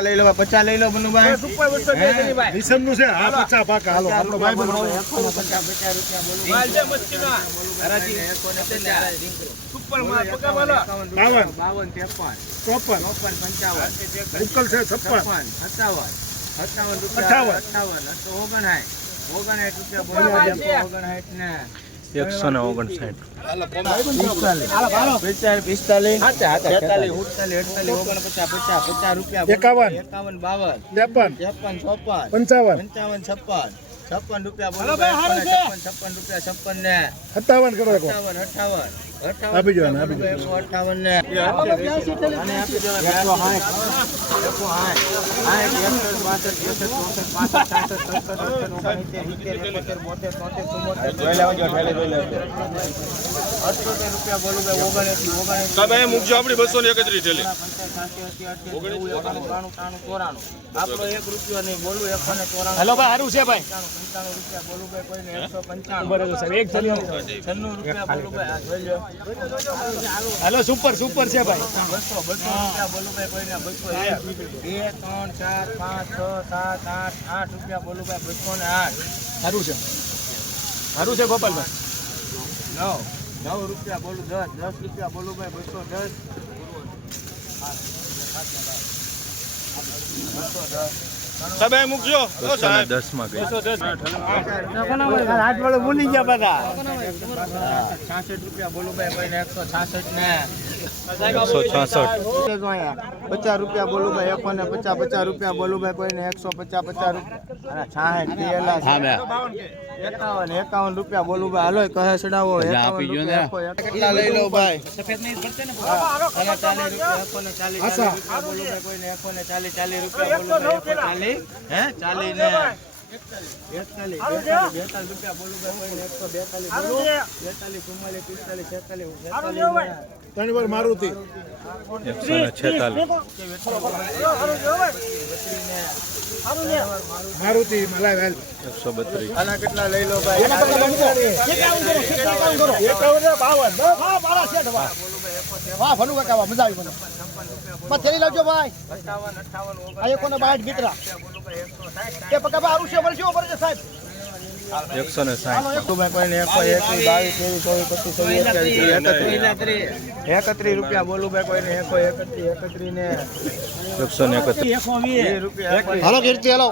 લઈ લો પચાસ લઈ લો બનુભાઈ હે? નિસમનું છે હા પચા પાકા હાલો આપણો ભાઈ ને રૂપિયા બોલું હરાજી એકસો ને ઉત્કલ છે છપ્પન છપ્પન સત્તાવન સત્તાવન રૂપિયા અઠ્ઠાવન. અઠ્ઠાવન તો ઓગણસાઠ ઓગણસાઠ રૂપિયા બોલો ઓગણસાઠ ને એકસો ને ઓગણસાઠ. એકાવન. એકાવન બાવન. ત્રેપન. ત્રેપન ચોપન પંચાવન. પંચાવન છપ્પન. છપ્પન રૂપિયા બોલો છપ્પન છપ્પન રૂપિયા છપ્પન ને સત્તાવન કરો અઠાવન અઠાવન. અઠાવન આપી. અઠાવન ને આપી ઓગણએંસી. તમે મૂકજો આપણી બસો ને એકત્રીસ થેલી હેલો ભાઈ સારું છે ભાઈ પંચાણું, પંચાણું રૂપિયા બોલું કોઈને એકસો પંચાણું. રૂપિયા બોલું જોઈ લો હેલો સુપર સુપર છે ભાઈ. બસો બસો રૂપિયા બોલું ભાઈ કોઈને બસો એક. બે ત્રણ ચાર પાંચ છ સાત આઠ આઠ રૂપિયા બોલું ભાઈ બસો ને આઠ. સારું છે. સારું છે ગોપાલભાઈ? નવ. નવ રૂપિયા બોલું દસ. દસ રૂપિયા બોલું ભાઈ બસો દસ. બસો દસ. તમે મૂકજો. ઓ બસો ને સાહેબ દસ. માં ગઈ ભૂલી ગયા બધા. છાસઠ રૂપિયા બોલું ભાઈ કોઈને એકસો છાસઠ ને. એકસો છાસઠ પચાસ રૂપિયા બોલું ભાઈ એકસો ને પચાસ પચાસ રૂપિયા બોલું ભાઈ કોઈને એકસો પચાસ પચાસ રૂપિયા. છાસઠ પેલા એકાવન એકાવન રૂપિયા બોલું ભાઈ હાલો કહે ચડાવો કેટલા લઈ લો ભાઈ? ને ચાલીસ રૂપિયા બોલું ભાઈ કોઈને એકસો ને ચાલીસ ચાલીસ રૂપિયા બોલું ભાઈ ચાલીસ. હે ચાલીસ ને એકતાલીસ બેતાલીસ બેતાલીસ રૂપિયા બોલું એકસો બેતાલીસ બેતાલીસ ચુમ્માલીસ પિસ્તાલીસ છેતાલીસ છેતાલીસ ત્રણ વાર મારુતિ. એકસો ને છેતાલીસ. મારુતિ. મલાઈ વેલ એકસો બત્રીસ. આના કેટલા લઈ લો ભાઈ? વાહ. ભલું કાકા મજા આવી મને. થેલી લાવજો ભાઈ. આ એકોને બાઈટ ગીતરા. ભાઈ કે પકા બા આરુષ્ય વર્ષો ઉપર છે સાહેબ? એકસો ને ભાઈ એકત્રીસ રૂપિયા બોલું ભાઈ કોઈને એકસો એકત્રીસ એકત્રીસ ને એકસો ને એકત્રીસ. રૂપિયા હાલો કીર્તિ હાલો.